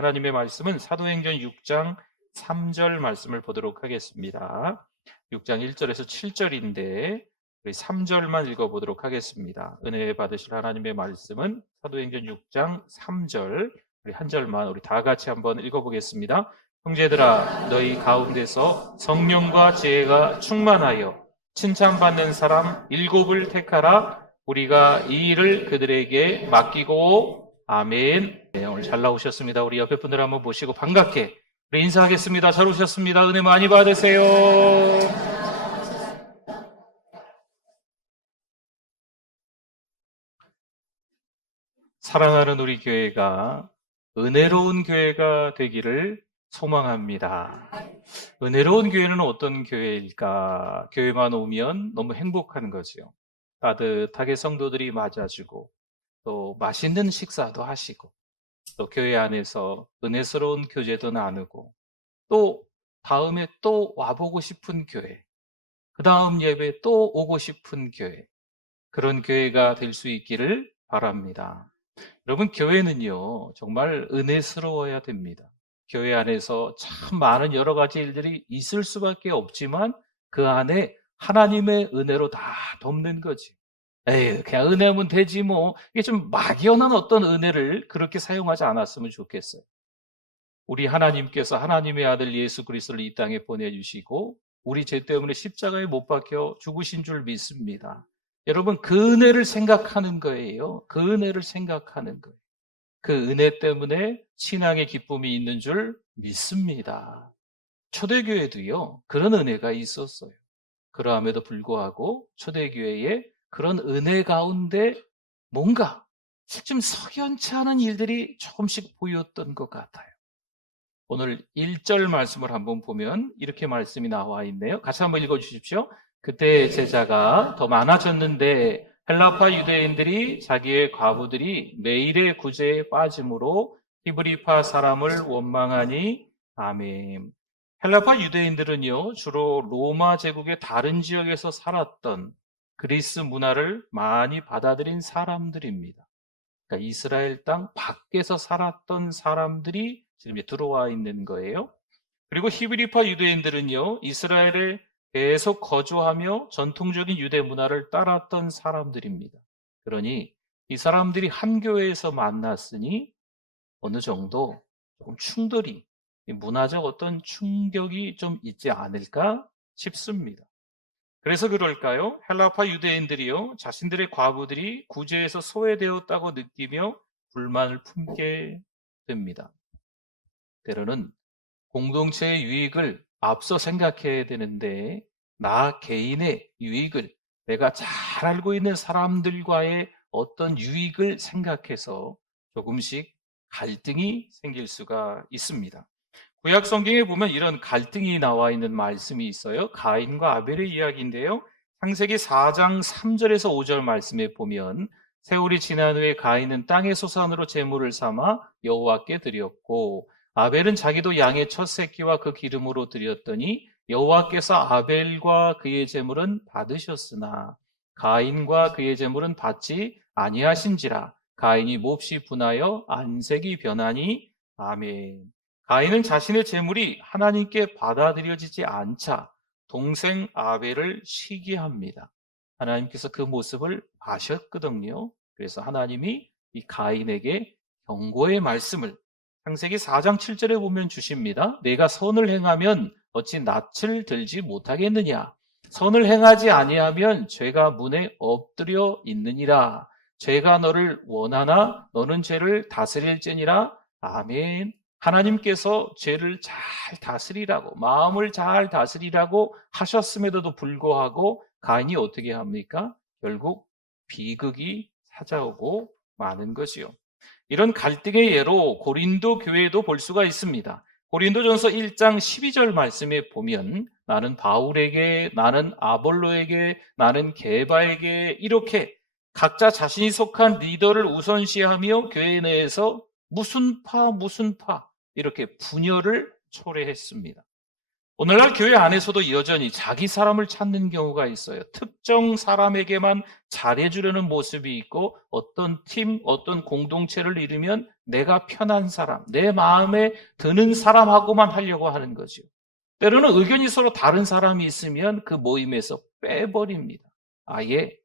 하나님의 말씀은 사도행전 6장 3절 말씀을 보도록 하겠습니다. 6장 1절에서 7절인데 우리 3절만 읽어보도록 하겠습니다. 은혜 받으실 하나님의 말씀은 사도행전 6장 3절, 우리 한 절만 우리 다 같이 한번 읽어보겠습니다. 형제들아, 너희 가운데서 성령과 지혜가 충만하여 칭찬받는 사람 7을 택하라. 우리가 이 일을 그들에게 맡기고. 아멘. 네, 오늘 잘 나오셨습니다. 우리 옆에 분들 한번 모시고 반갑게 우리 인사하겠습니다. 잘 오셨습니다. 은혜 많이 받으세요. 사랑하는 우리 교회가 은혜로운 교회가 되기를 소망합니다. 은혜로운 교회는 어떤 교회일까? 교회만 오면 너무 행복한 거죠. 따뜻하게 성도들이 맞아주고 또 맛있는 식사도 하시고 또 교회 안에서 은혜스러운 교제도 나누고 또 다음에 또 와보고 싶은 교회, 그 다음 예배 또 오고 싶은 교회, 그런 교회가 될 수 있기를 바랍니다. 여러분, 교회는요 정말 은혜스러워야 됩니다. 교회 안에서 참 많은 여러 가지 일들이 있을 수밖에 없지만 그 안에 하나님의 은혜로 다 덮는 거지. 에이, 그냥 은혜면 되지 뭐. 이게 좀 막연한 어떤 은혜를 그렇게 사용하지 않았으면 좋겠어요. 우리 하나님께서 하나님의 아들 예수 그리스도를 이 땅에 보내주시고 우리 죄 때문에 십자가에 못 박혀 죽으신 줄 믿습니다. 여러분, 그 은혜를 생각하는 거예요. 그 은혜를 생각하는 거예요. 그 은혜 때문에 신앙의 기쁨이 있는 줄 믿습니다. 초대교회도요 그런 은혜가 있었어요. 그러함에도 불구하고 초대교회에 그런 은혜 가운데 뭔가 좀 석연치 않은 일들이 조금씩 보였던 것 같아요. 오늘 1절 말씀을 한번 보면 이렇게 말씀이 나와 있네요. 같이 한번 읽어주십시오. 그때 제자가 더 많아졌는데 헬라파 유대인들이 자기의 과부들이 매일의 구제에 빠짐으로 히브리파 사람을 원망하니. 아멘. 헬라파 유대인들은요 주로 로마 제국의 다른 지역에서 살았던 그리스 문화를 많이 받아들인 사람들입니다. 그러니까 이스라엘 땅 밖에서 살았던 사람들이 지금 들어와 있는 거예요. 그리고 히브리파 유대인들은요 이스라엘에 계속 거주하며 전통적인 유대 문화를 따랐던 사람들입니다. 그러니 이 사람들이 한 교회에서 만났으니 어느 정도 조금 충돌이, 문화적 어떤 충격이 좀 있지 않을까 싶습니다. 그래서 그럴까요? 헬라파 유대인들이요 자신들의 과부들이 구제에서 소외되었다고 느끼며 불만을 품게 됩니다. 때로는 공동체의 유익을 앞서 생각해야 되는데 나 개인의 유익을, 내가 잘 알고 있는 사람들과의 어떤 유익을 생각해서 조금씩 갈등이 생길 수가 있습니다. 구약 성경에 보면 이런 갈등이 나와 있는 말씀이 있어요. 가인과 아벨의 이야기인데요. 창세기 4장 3절에서 5절 말씀에 보면 세월이 지난 후에 가인은 땅의 소산으로 제물을 삼아 여호와께 드렸고 아벨은 자기도 양의 첫 새끼와 그 기름으로 드렸더니 여호와께서 아벨과 그의 제물은 받으셨으나 가인과 그의 제물은 받지 아니하신지라. 가인이 몹시 분하여 안색이 변하니. 아멘. 가인은 자신의 제물이 하나님께 받아들여지지 않자 동생 아벨을 시기합니다. 하나님께서 그 모습을 아셨거든요. 그래서 하나님이 이 가인에게 경고의 말씀을 창세기 4장 7절에 보면 주십니다. 내가 선을 행하면 어찌 낯을 들지 못하겠느냐. 선을 행하지 아니하면 죄가 문에 엎드려 있느니라. 죄가 너를 원하나 너는 죄를 다스릴지니라. 아멘. 하나님께서 죄를 잘 다스리라고, 마음을 잘 다스리라고 하셨음에도 불구하고 가인이 어떻게 합니까? 결국 비극이 찾아오고 마는 것이요. 이런 갈등의 예로 고린도 교회도 볼 수가 있습니다. 고린도전서 1장 12절 말씀에 보면 나는 바울에게, 나는 아볼로에게, 나는 게바에게 이렇게 각자 자신이 속한 리더를 우선시하며 교회 내에서 무슨 파 이렇게 분열을 초래했습니다. 오늘날 교회 안에서도 여전히 자기 사람을 찾는 경우가 있어요. 특정 사람에게만 잘해주려는 모습이 있고 어떤 팀, 어떤 공동체를 이루면 내가 편한 사람, 내 마음에 드는 사람하고만 하려고 하는 거죠. 때로는 의견이 서로 다른 사람이 있으면 그 모임에서 빼버립니다. 아예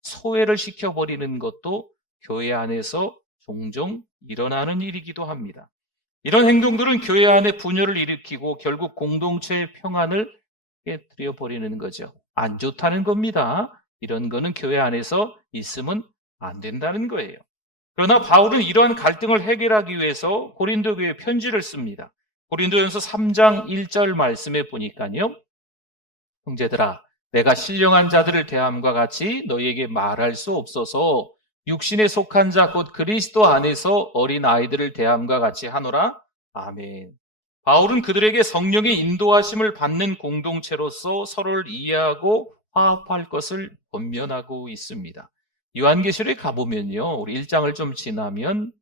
소외를 시켜버리는 것도 교회 안에서 종종 일어나는 일이기도 합니다. 이런 행동들은 교회 안에 분열을 일으키고 결국 공동체의 평안을 깨뜨려 버리는 거죠. 안 좋다는 겁니다. 이런 거는 교회 안에서 있으면 안 된다는 거예요. 그러나 바울은 이러한 갈등을 해결하기 위해서 고린도 교회에 편지를 씁니다. 고린도전서 3장 1절 말씀에 보니까요. 형제들아, 내가 신령한 자들을 대함과 같이 너희에게 말할 수 없어서 육신에 속한 자 곧 그리스도 안에서 어린 아이들을 대함과 같이 하노라. 아멘. 바울은 그들에게 성령의 인도하심을 받는 공동체로서 서로를 이해하고 화합할 것을 권면하고 있습니다. 요한계시록에 가보면요, 우리 1장을 좀 지나면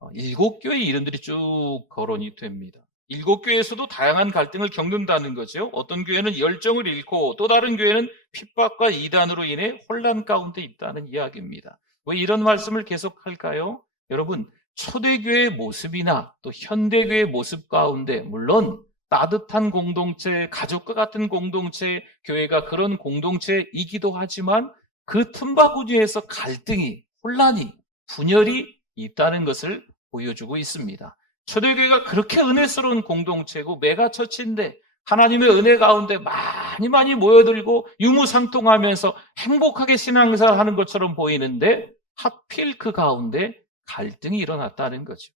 7교회 이름들이 쭉 거론이 됩니다. 7교회에서도 다양한 갈등을 겪는다는 거죠. 어떤 교회는 열정을 잃고 또 다른 교회는 핍박과 이단으로 인해 혼란 가운데 있다는 이야기입니다. 왜 이런 말씀을 계속할까요? 여러분, 초대교회의 모습이나 또 현대교회의 모습 가운데 물론 따뜻한 공동체, 가족과 같은 공동체, 교회가 그런 공동체이기도 하지만 그 틈바구니에서 갈등이, 혼란이, 분열이 있다는 것을 보여주고 있습니다. 초대교회가 그렇게 은혜스러운 공동체고 메가처치인데 하나님의 은혜 가운데 많이 모여들고 유무상통하면서 행복하게 신앙생활하는 것처럼 보이는데 하필 그 가운데 갈등이 일어났다는 거죠.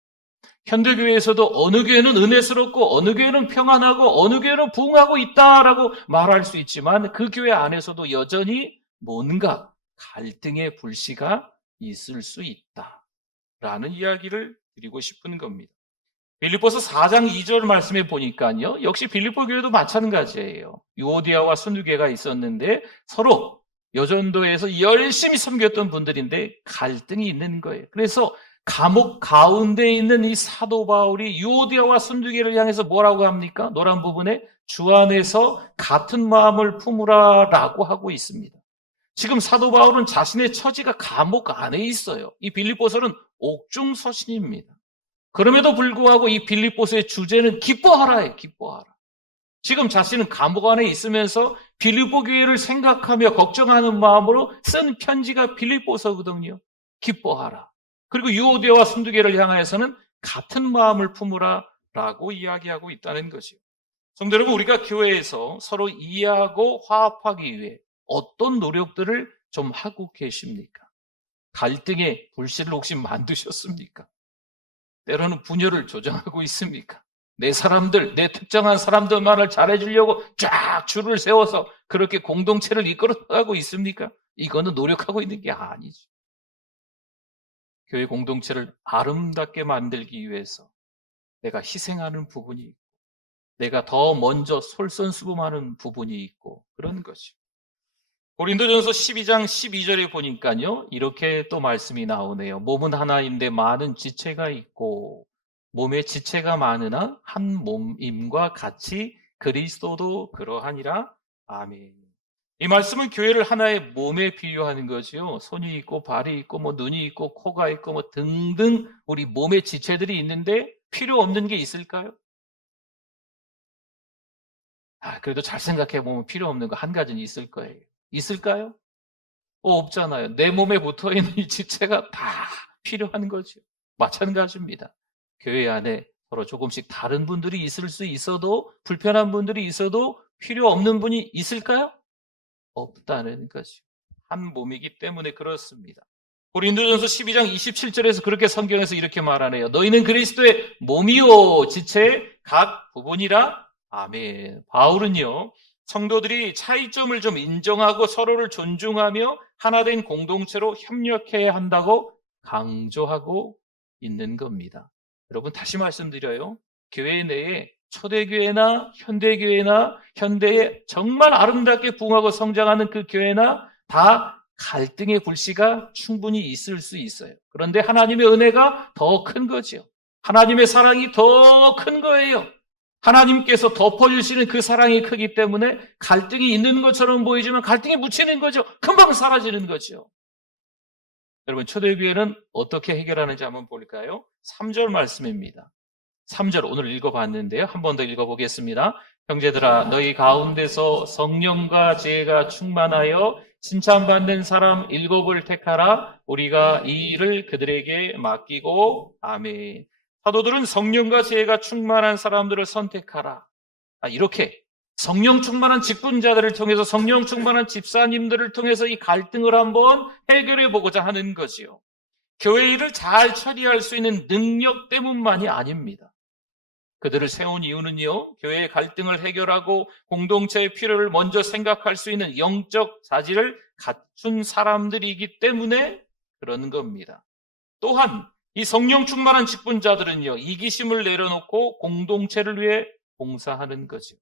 현대교회에서도 어느 교회는 은혜스럽고 어느 교회는 평안하고 어느 교회는 부흥하고 있다라고 말할 수 있지만 그 교회 안에서도 여전히 뭔가 갈등의 불씨가 있을 수 있다라는 이야기를 드리고 싶은 겁니다. 빌립보서 4장 2절 말씀에 보니까요. 역시 빌립보 교회도 마찬가지예요. 유오디아와 순두개가 있었는데 서로 여전도에서 열심히 섬겼던 분들인데 갈등이 있는 거예요. 그래서 감옥 가운데 있는 이 사도 바울이 유오디아와 순두개를 향해서 뭐라고 합니까? 노란 부분에 주 안에서 같은 마음을 품으라라고 하고 있습니다. 지금 사도 바울은 자신의 처지가 감옥 안에 있어요. 이 빌립보서는 옥중서신입니다. 그럼에도 불구하고 이 빌립보서의 주제는 기뻐하라예요. 기뻐하라. 지금 자신은 감옥 안에 있으면서 빌립보 교회를 생각하며 걱정하는 마음으로 쓴 편지가 빌립보서거든요. 기뻐하라. 그리고 유오디아와 순두개를 향하여서는 같은 마음을 품으라라고 이야기하고 있다는 거죠. 성도 여러분, 우리가 교회에서 서로 이해하고 화합하기 위해 어떤 노력들을 좀 하고 계십니까? 갈등의 불씨를 혹시 만드셨습니까? 때로는 분열을 조장하고 있습니까? 내 사람들, 내 특정한 사람들만을 잘해주려고 쫙 줄을 세워서 그렇게 공동체를 이끌어가고 있습니까? 이거는 노력하고 있는 게 아니죠. 교회 공동체를 아름답게 만들기 위해서 내가 희생하는 부분이 있고 내가 더 먼저 솔선수범하는 부분이 있고 그런 거죠. 고린도전서 12장 12절에 보니까요. 이렇게 또 말씀이 나오네요. 몸은 하나인데 많은 지체가 있고 몸에 지체가 많으나 한 몸임과 같이 그리스도도 그러하니라. 아멘. 이 말씀은 교회를 하나의 몸에 비유하는 거지요. 손이 있고 발이 있고 뭐 눈이 있고 코가 있고 뭐 등등 우리 몸의 지체들이 있는데 필요 없는 게 있을까요? 그래도 잘 생각해 보면 필요 없는 거 한 가지는 있을 거예요. 있을까요? 없잖아요. 내 몸에 붙어 있는 이 지체가 다 필요한 거죠. 마찬가지입니다. 교회 안에 서로 조금씩 다른 분들이 있을 수 있어도 불편한 분들이 있어도 필요 없는 분이 있을까요? 없다는 거죠. 한 몸이기 때문에 그렇습니다. 고린도전서 12장 27절에서 그렇게 성경에서 이렇게 말하네요. 너희는 그리스도의 몸이요 지체의 각 부분이라. 아멘. 바울은요. 성도들이 차이점을 좀 인정하고 서로를 존중하며 하나된 공동체로 협력해야 한다고 강조하고 있는 겁니다. 여러분 다시 말씀드려요. 교회 내에 초대교회나 현대교회나 현대에 정말 아름답게 부흥하고 성장하는 그 교회나 다 갈등의 불씨가 충분히 있을 수 있어요. 그런데 하나님의 은혜가 더 큰 거죠. 하나님의 사랑이 더 큰 거예요. 하나님께서 덮어주시는 그 사랑이 크기 때문에 갈등이 있는 것처럼 보이지만 갈등이 묻히는 거죠. 금방 사라지는 거죠. 여러분, 초대교회는 어떻게 해결하는지 한번 볼까요? 3절 말씀입니다. 3절 오늘 읽어봤는데요. 한 번 더 읽어보겠습니다. 형제들아, 너희 가운데서 성령과 지혜가 충만하여 칭찬받는 사람 7을 택하라. 우리가 이 일을 그들에게 맡기고. 아멘. 사도들은 성령과 지혜가 충만한 사람들을 선택하라. 이렇게 성령 충만한 직분자들을 통해서, 성령 충만한 집사님들을 통해서 이 갈등을 한번 해결해 보고자 하는 거지요. 교회 일을 잘 처리할 수 있는 능력 때문만이 아닙니다. 그들을 세운 이유는요, 교회의 갈등을 해결하고 공동체의 필요를 먼저 생각할 수 있는 영적 자질을 갖춘 사람들이기 때문에 그러는 겁니다. 또한 이 성령 충만한 직분자들은요, 이기심을 내려놓고 공동체를 위해 봉사하는 거죠.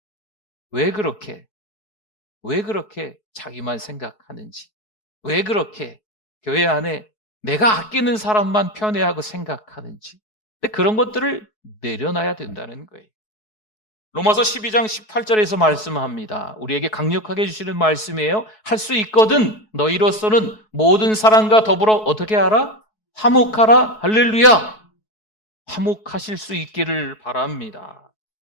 왜 그렇게 자기만 생각하는지, 왜 그렇게 교회 안에 내가 아끼는 사람만 편애하고 생각하는지, 근데 그런 것들을 내려놔야 된다는 거예요. 로마서 12장 18절에서 말씀합니다. 우리에게 강력하게 주시는 말씀이에요. 할 수 있거든 너희로서는 모든 사람과 더불어 어떻게 하라? 화목하라. 할렐루야. 화목하실 수 있기를 바랍니다.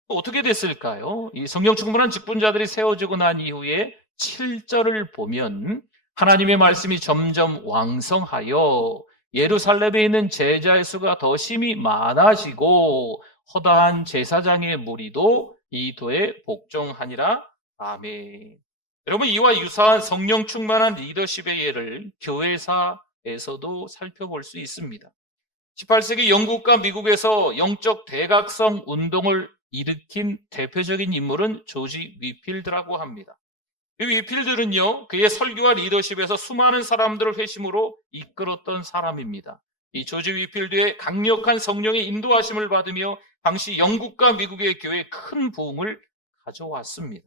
어떻게 됐을까요? 이 성령 충만한 직분자들이 세워지고 난 이후에 7절을 보면 하나님의 말씀이 점점 왕성하여 예루살렘에 있는 제자의 수가 더 심히 많아지고 허다한 제사장의 무리도 이 도에 복종하니라. 아멘. 여러분, 이와 유사한 성령 충만한 리더십의 예를 교회사에서도 살펴볼 수 있습니다. 18세기 영국과 미국에서 영적 대각성 운동을 일으킨 대표적인 인물은 조지 위필드라고 합니다. 이 위필드는요, 그의 설교와 리더십에서 수많은 사람들을 회심으로 이끌었던 사람입니다. 이 조지 위필드의 강력한 성령의 인도하심을 받으며 당시 영국과 미국의 교회에 큰 부흥을 가져왔습니다.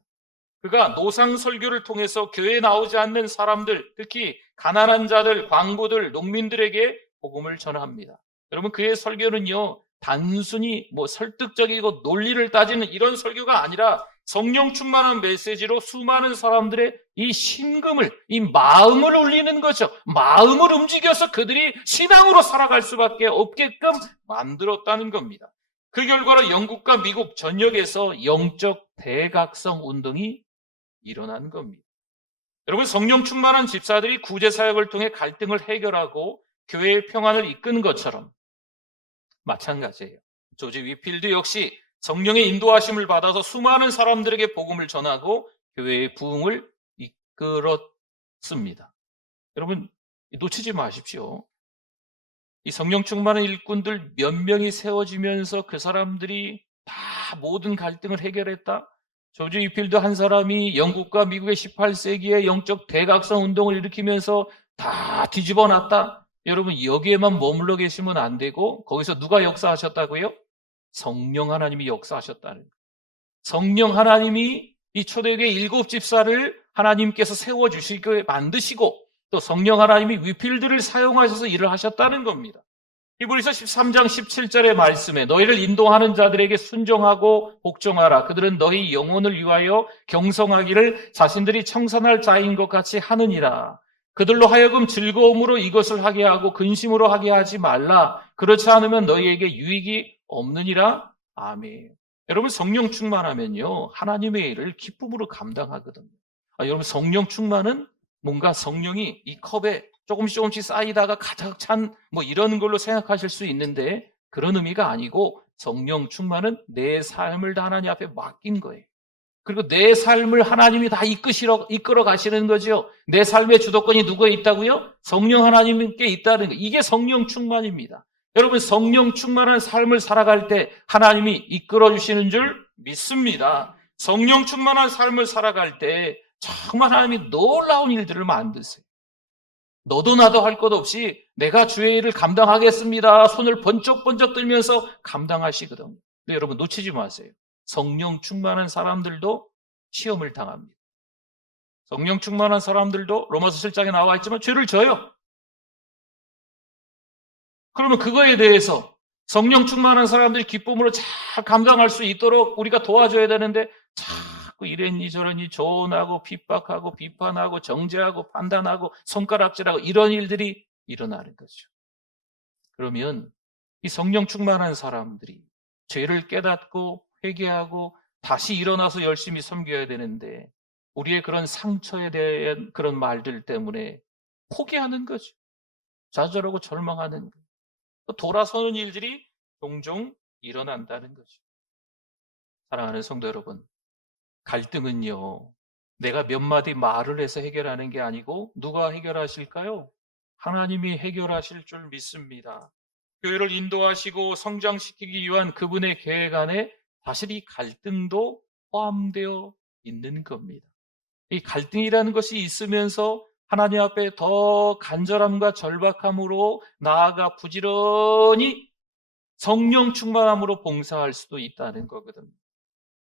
그가 노상 설교를 통해서 교회에 나오지 않는 사람들, 특히 가난한 자들, 광부들, 농민들에게 복음을 전합니다. 여러분, 그의 설교는요, 단순히 설득적이고 논리를 따지는 이런 설교가 아니라 성령 충만한 메시지로 수많은 사람들의 이 심금을, 이 마음을 울리는 거죠. 마음을 움직여서 그들이 신앙으로 살아갈 수밖에 없게끔 만들었다는 겁니다. 그 결과로 영국과 미국 전역에서 영적 대각성 운동이 일어난 겁니다. 여러분, 성령 충만한 집사들이 구제사역을 통해 갈등을 해결하고 교회의 평안을 이끄는 것처럼 마찬가지예요. 조지 위필드 역시 성령의 인도하심을 받아서 수많은 사람들에게 복음을 전하고 교회의 부흥을 이끌었습니다. 여러분, 놓치지 마십시오. 이 성령 충만한 일꾼들 몇 명이 세워지면서 그 사람들이 다 모든 갈등을 해결했다? 조지 위필드 한 사람이 영국과 미국의 18세기의 영적 대각성 운동을 일으키면서 다 뒤집어 놨다? 여러분, 여기에만 머물러 계시면 안 되고 거기서 누가 역사하셨다고요? 성령 하나님이 역사하셨다는 거예요. 성령 하나님이 이 초대교회 7 집사를 하나님께서 세워주시고 만드시고 또 성령 하나님이 위필드를 사용하셔서 일을 하셨다는 겁니다. 히브리서 13장 17절의 말씀에 너희를 인도하는 자들에게 순종하고 복종하라. 그들은 너희 영혼을 위하여 경성하기를 자신들이 청산할 자인 것 같이 하느니라. 그들로 하여금 즐거움으로 이것을 하게 하고 근심으로 하게 하지 말라. 그렇지 않으면 너희에게 유익이 없느니라. 아멘. 여러분, 성령 충만하면요, 하나님의 일을 기쁨으로 감당하거든요. 여러분, 성령 충만은 뭔가 성령이 이 컵에 조금씩 쌓이다가 가득 찬 이런 걸로 생각하실 수 있는데 그런 의미가 아니고 성령 충만은 내 삶을 다 하나님 앞에 맡긴 거예요. 그리고 내 삶을 하나님이 다 이끌어 가시는 거죠. 내 삶의 주도권이 누구에 있다고요? 성령 하나님께 있다는 거. 이게 성령 충만입니다. 여러분, 성령 충만한 삶을 살아갈 때 하나님이 이끌어 주시는 줄 믿습니다. 성령 충만한 삶을 살아갈 때 정말 하나님이 놀라운 일들을 만드세요. 너도 나도 할 것 없이 내가 주의 일을 감당하겠습니다. 손을 번쩍번쩍 들면서 감당하시거든요. 근데 여러분, 놓치지 마세요. 성령 충만한 사람들도 시험을 당합니다. 성령 충만한 사람들도 로마서 7장에 나와 있지만 죄를 져요. 그러면 그거에 대해서 성령 충만한 사람들이 기쁨으로 잘 감당할 수 있도록 우리가 도와줘야 되는데 자꾸 이랬니 저랬니 조언하고 핍박하고 비판하고 정죄하고 판단하고 손가락질하고 이런 일들이 일어나는 거죠. 그러면 이 성령 충만한 사람들이 죄를 깨닫고 회개하고 다시 일어나서 열심히 섬겨야 되는데 우리의 그런 상처에 대한 그런 말들 때문에 포기하는 거죠. 좌절하고 절망하는 거죠. 돌아서는 일들이 종종 일어난다는 거죠. 사랑하는 성도 여러분, 갈등은요, 내가 몇 마디 말을 해서 해결하는 게 아니고 누가 해결하실까요? 하나님이 해결하실 줄 믿습니다. 교회를 인도하시고 성장시키기 위한 그분의 계획 안에 사실 이 갈등도 포함되어 있는 겁니다. 이 갈등이라는 것이 있으면서 하나님 앞에 더 간절함과 절박함으로 나아가 부지런히 성령 충만함으로 봉사할 수도 있다는 거거든요.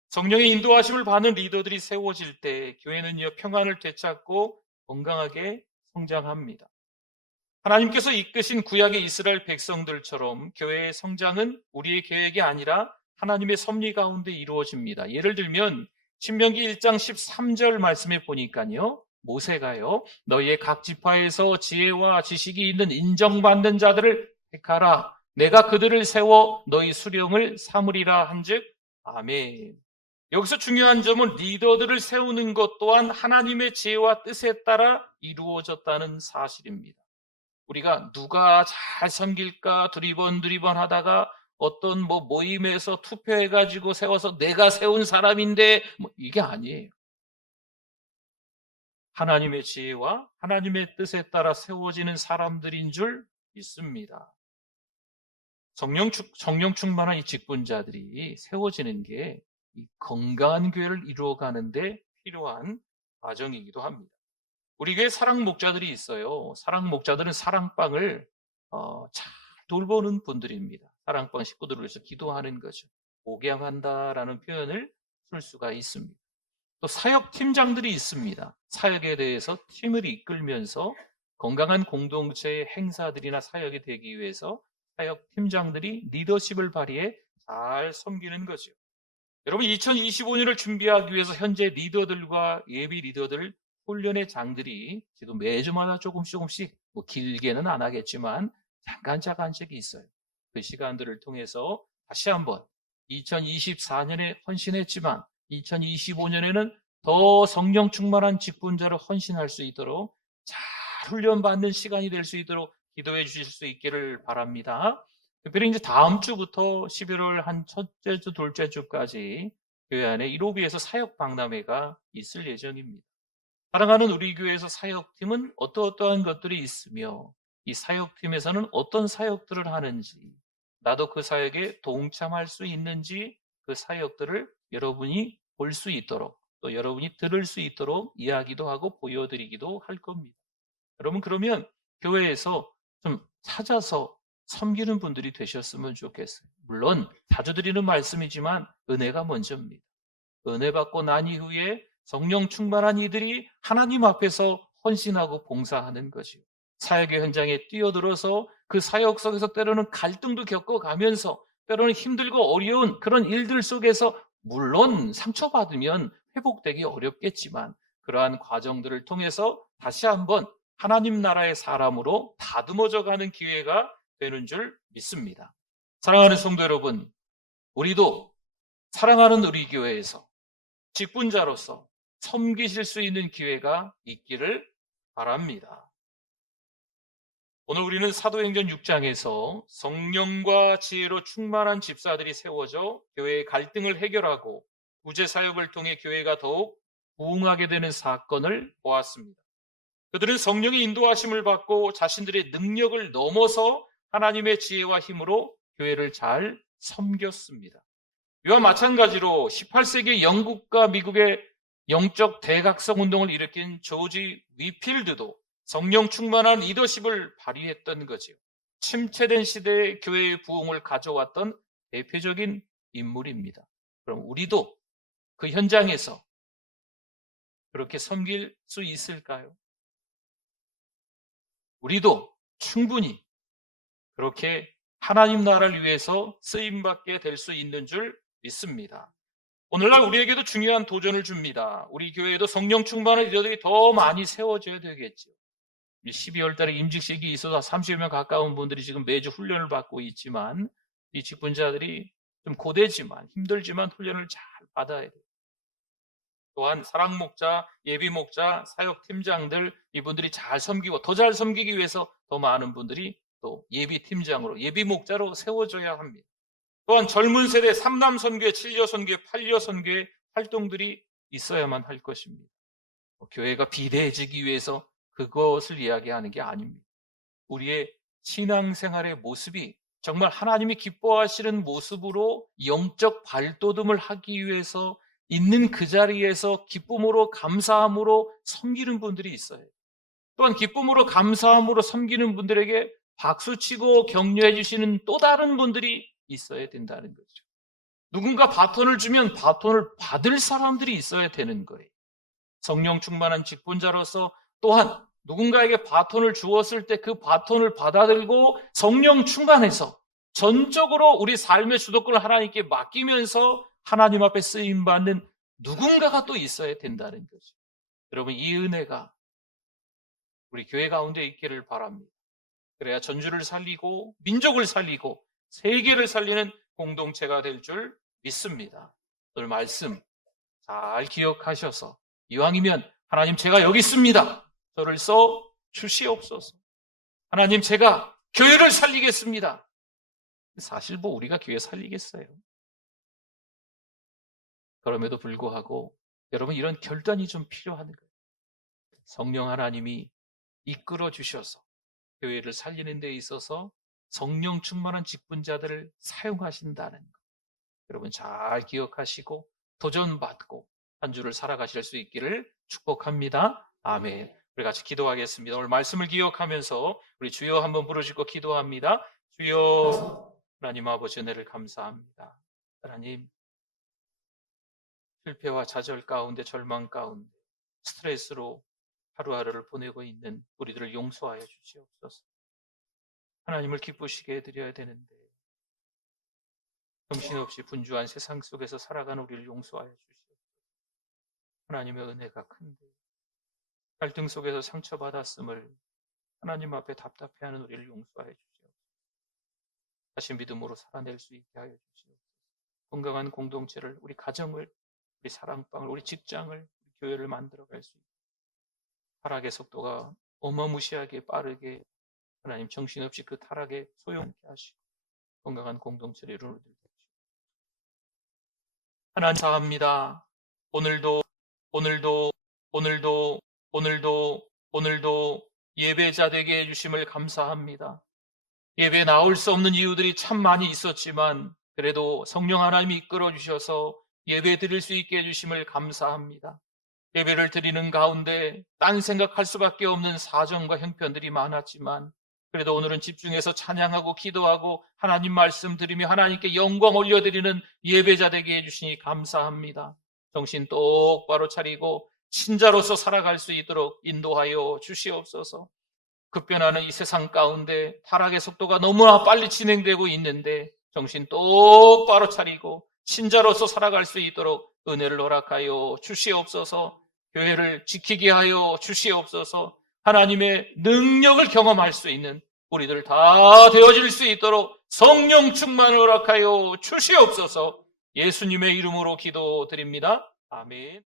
성령의 인도하심을 받는 리더들이 세워질 때 교회는요, 평안을 되찾고 건강하게 성장합니다. 하나님께서 이끄신 구약의 이스라엘 백성들처럼 교회의 성장은 우리의 계획이 아니라 하나님의 섭리 가운데 이루어집니다. 예를 들면 신명기 1장 13절 말씀에 보니까요, 모세가요, 너희의 각 지파에서 지혜와 지식이 있는 인정받는 자들을 택하라. 내가 그들을 세워 너희 수령을 삼으리라 한즉 아멘. 여기서 중요한 점은 리더들을 세우는 것 또한 하나님의 지혜와 뜻에 따라 이루어졌다는 사실입니다. 우리가 누가 잘 섬길까 두리번 하다가 어떤 모임에서 투표해가지고 세워서 내가 세운 사람인데 이게 아니에요. 하나님의 지혜와 하나님의 뜻에 따라 세워지는 사람들인 줄 믿습니다. 성령 충만한 이 직분자들이 세워지는 게 이 건강한 교회를 이루어가는데 필요한 과정이기도 합니다. 우리 교회 사랑 목자들이 있어요. 사랑 목자들은 사랑방을 잘 돌보는 분들입니다. 사랑방 식구들을 위해서 기도하는 거죠. 목양한다라는 표현을 쓸 수가 있습니다. 또 사역 팀장들이 있습니다. 사역에 대해서 팀을 이끌면서 건강한 공동체의 행사들이나 사역이 되기 위해서 사역 팀장들이 리더십을 발휘해 잘 섬기는 거죠. 여러분 2025년을 준비하기 위해서 현재 리더들과 예비 리더들 훈련의 장들이 지금 매주마다 조금씩 길게는 안 하겠지만 잠깐씩 있어요. 그 시간들을 통해서 다시 한번 2024년에 헌신했지만 2025년에는 더 성령 충만한 직분자로 헌신할 수 있도록 잘 훈련받는 시간이 될 수 있도록 기도해 주실 수 있기를 바랍니다. 특별히 이제 다음 주부터 11월 한 첫째 주, 둘째 주까지 교회 안에 1호비에서 사역 박람회가 있을 예정입니다. 사랑하는 우리 교회에서 사역팀은 어떠한 것들이 있으며 이 사역팀에서는 어떤 사역들을 하는지 나도 그 사역에 동참할 수 있는지 그 사역들을 여러분이 볼 수 있도록 또 여러분이 들을 수 있도록 이야기도 하고 보여드리기도 할 겁니다. 여러분 그러면 교회에서 좀 찾아서 섬기는 분들이 되셨으면 좋겠어요. 물론 자주 드리는 말씀이지만 은혜가 먼저입니다. 은혜 받고 난 이후에 성령 충만한 이들이 하나님 앞에서 헌신하고 봉사하는 거죠. 사역의 현장에 뛰어들어서 그 사역 속에서 때로는 갈등도 겪어가면서 때로는 힘들고 어려운 그런 일들 속에서 물론 상처받으면 회복되기 어렵겠지만 그러한 과정들을 통해서 다시 한번 하나님 나라의 사람으로 다듬어져 가는 기회가 되는 줄 믿습니다. 사랑하는 성도 여러분, 우리도 사랑하는 우리 교회에서 직분자로서 섬기실 수 있는 기회가 있기를 바랍니다. 오늘 우리는 사도행전 6장에서 성령과 지혜로 충만한 집사들이 세워져 교회의 갈등을 해결하고 구제 사역을 통해 교회가 더욱 부흥하게 되는 사건을 보았습니다. 그들은 성령의 인도하심을 받고 자신들의 능력을 넘어서 하나님의 지혜와 힘으로 교회를 잘 섬겼습니다. 이와 마찬가지로 18세기 영국과 미국의 영적 대각성 운동을 일으킨 조지 위필드도 성령 충만한 리더십을 발휘했던 거지요. 침체된 시대의 교회의 부흥을 가져왔던 대표적인 인물입니다. 그럼 우리도 그 현장에서 그렇게 섬길 수 있을까요? 우리도 충분히 그렇게 하나님 나라를 위해서 쓰임받게 될 수 있는 줄 믿습니다. 오늘날 우리에게도 중요한 도전을 줍니다. 우리 교회에도 성령 충만의 리더들이 더 많이 세워져야 되겠죠. 12월 달에 임직식이 있어서 30명 가까운 분들이 지금 매주 훈련을 받고 있지만, 이 직분자들이 좀 고되지만 힘들지만 훈련을 잘 받아야 돼요. 또한 사랑목자, 예비목자, 사역팀장들, 이분들이 잘 섬기고 더 잘 섬기기 위해서 더 많은 분들이 또 예비팀장으로, 예비목자로 세워져야 합니다. 또한 젊은 세대 3남 선교회, 7여 선교회, 8여 선교회 활동들이 있어야만 할 것입니다. 교회가 비대해지기 위해서 그것을 이야기하는 게 아닙니다. 우리의 신앙생활의 모습이 정말 하나님이 기뻐하시는 모습으로 영적 발돋움을 하기 위해서 있는 그 자리에서 기쁨으로 감사함으로 섬기는 분들이 있어요. 또한 기쁨으로 감사함으로 섬기는 분들에게 박수치고 격려해 주시는 또 다른 분들이 있어야 된다는 거죠. 누군가 바톤을 주면 바톤을 받을 사람들이 있어야 되는 거예요. 성령 충만한 직분자로서 또한 누군가에게 바톤을 주었을 때 그 바톤을 받아들고 성령 충만해서 전적으로 우리 삶의 주도권을 하나님께 맡기면서 하나님 앞에 쓰임받는 누군가가 또 있어야 된다는 거죠. 여러분, 이 은혜가 우리 교회 가운데 있기를 바랍니다. 그래야 전주를 살리고 민족을 살리고 세계를 살리는 공동체가 될 줄 믿습니다. 오늘 말씀 잘 기억하셔서 이왕이면 하나님 제가 여기 있습니다. 저를 써 주시옵소서. 하나님 제가 교회를 살리겠습니다. 사실 뭐 우리가 교회 살리겠어요. 그럼에도 불구하고 여러분 이런 결단이 좀 필요한 거예요. 성령 하나님이 이끌어 주셔서 교회를 살리는 데 있어서 성령 충만한 직분자들을 사용하신다는 것. 여러분 잘 기억하시고 도전받고 한 주를 살아가실 수 있기를 축복합니다. 아멘. 우리 같이 기도하겠습니다. 오늘 말씀을 기억하면서 우리 주여 한번 부르시고 기도합니다. 주여, 하나님 아버지 은혜를 감사합니다. 하나님, 실패와 좌절 가운데 절망 가운데 스트레스로 하루하루를 보내고 있는 우리들을 용서하여 주시옵소서. 하나님을 기쁘시게 해드려야 되는데 정신없이 분주한 세상 속에서 살아가는 우리를 용서하여 주시옵소서. 하나님의 은혜가 큰데 갈등 속에서 상처받았음을 하나님 앞에 답답해하는 우리를 용서하여 주시옵소서. 다시 믿음으로 살아낼 수 있게 하여 주시옵소서. 건강한 공동체를, 우리 가정을, 우리 사랑방을, 우리 직장을, 우리 교회를 만들어갈 수 있게, 타락의 속도가 어마무시하게 빠르게 하나님 정신없이 그 타락에 소용있게 하시고 건강한 공동체를 이루어드리게 하시고, 하나님 감사합니다. 오늘도 예배자 되게 해주심을 감사합니다. 예배에 나올 수 없는 이유들이 참 많이 있었지만 그래도 성령 하나님이 이끌어 주셔서 예배 드릴 수 있게 해주심을 감사합니다. 예배를 드리는 가운데 딴 생각할 수밖에 없는 사정과 형편들이 많았지만 그래도 오늘은 집중해서 찬양하고 기도하고 하나님 말씀 드리며 하나님께 영광 올려드리는 예배자 되게 해주시니 감사합니다. 정신 똑바로 차리고 신자로서 살아갈 수 있도록 인도하여 주시옵소서. 급변하는 이 세상 가운데 타락의 속도가 너무나 빨리 진행되고 있는데 정신 똑바로 차리고 신자로서 살아갈 수 있도록 은혜를 허락하여 주시옵소서. 교회를 지키게 하여 주시옵소서. 하나님의 능력을 경험할 수 있는 우리들 다 되어질 수 있도록 성령 충만을 허락하여 주시옵소서. 예수님의 이름으로 기도드립니다. 아멘.